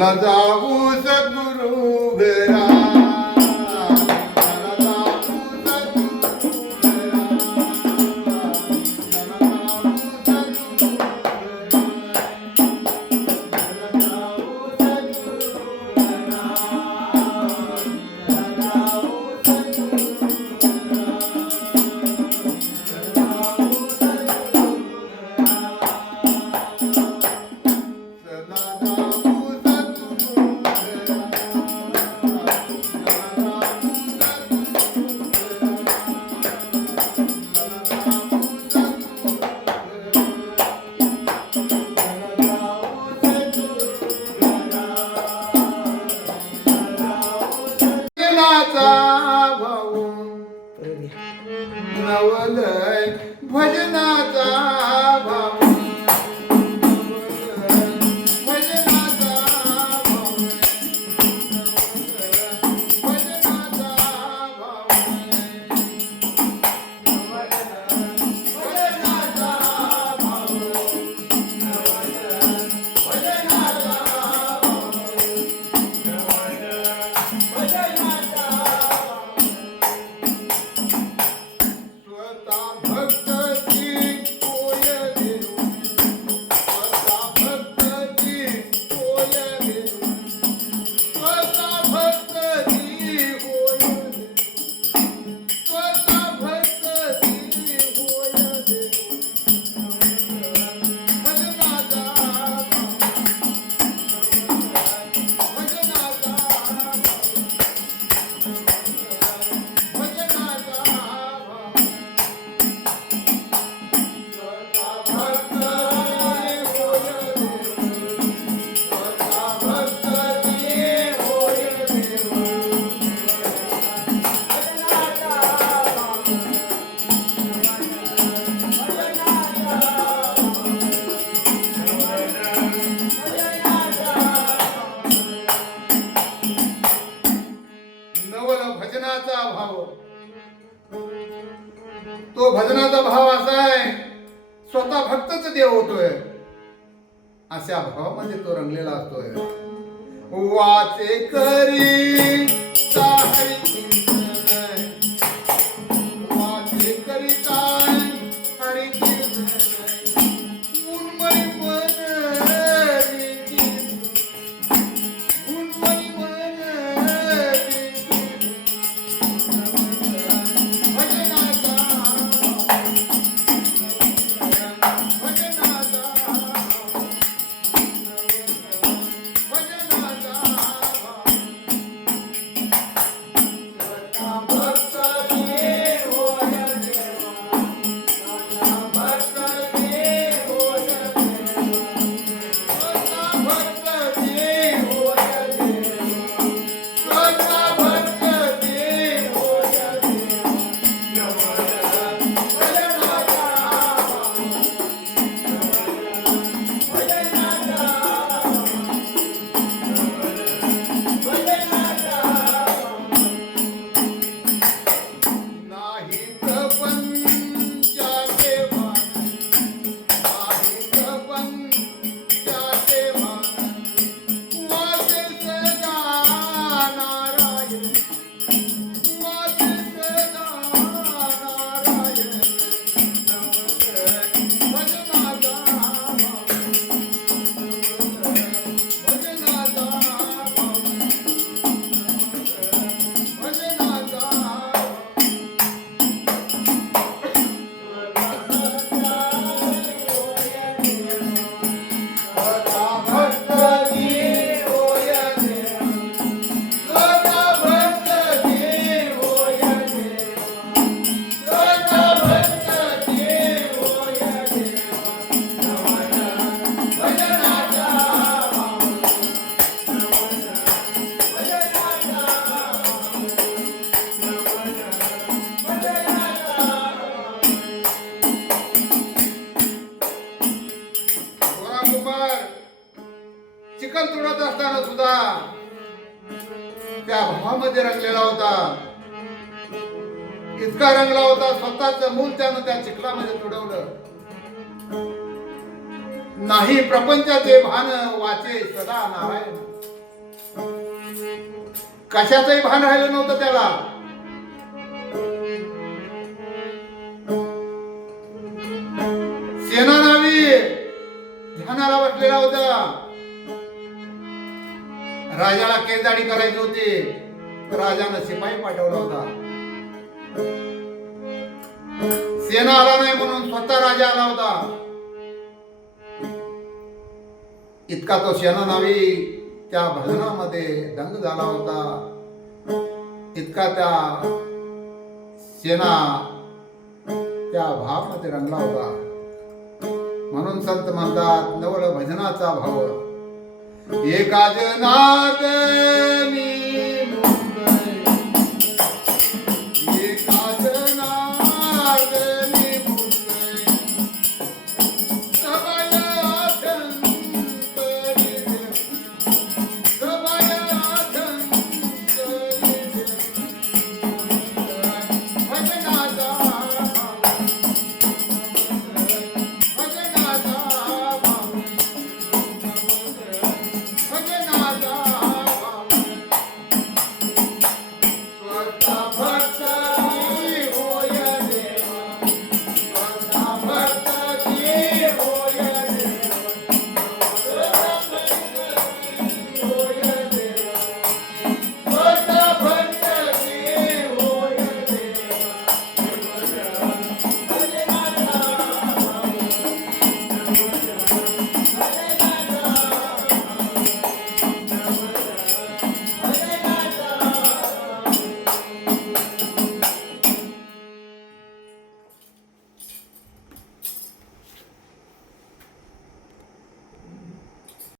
चला जाऊ सद्गुरु घरा भाऊ नवलय भजनाचा भाऊ भजनाचा भाऊ भजनाचा भाऊ भजनाचा भाऊ भजनाचा भाव तो भजनाचा भाव असा आहे स्वतः भक्तच देव होतोय अशा भावामध्ये तो रंगलेला असतोय वाचे करी हरी कीर्तन वाचे करिता हरी कीर्तन उन्मळी मन उन्मळी मन चिखल तोडत असताना सुद्धा त्या भावामध्ये रंगलेला होता. इतका रंगला होता स्वतःच मूल त्यानं त्या चिखलामध्ये तुडवलं. नाही प्रपंचाचे भान वाचे सदा नारायण. कशाचंही भान राहिलं नव्हतं त्याला. सेना नावी ध्यानाला बसलेला होता. राजाला केंदाडी करायची होती. राजानं शिपाई पाठवला होता. सेना आला नाही म्हणून स्वतः राजा आला होता. इतका तो सेना नावी त्या भजनामध्ये दंग झाला होता. इतका त्या सेना त्या भावामध्ये रंगला होता. म्हणून संत म्हणतात नवल भजनाचा भाव एका जनात मी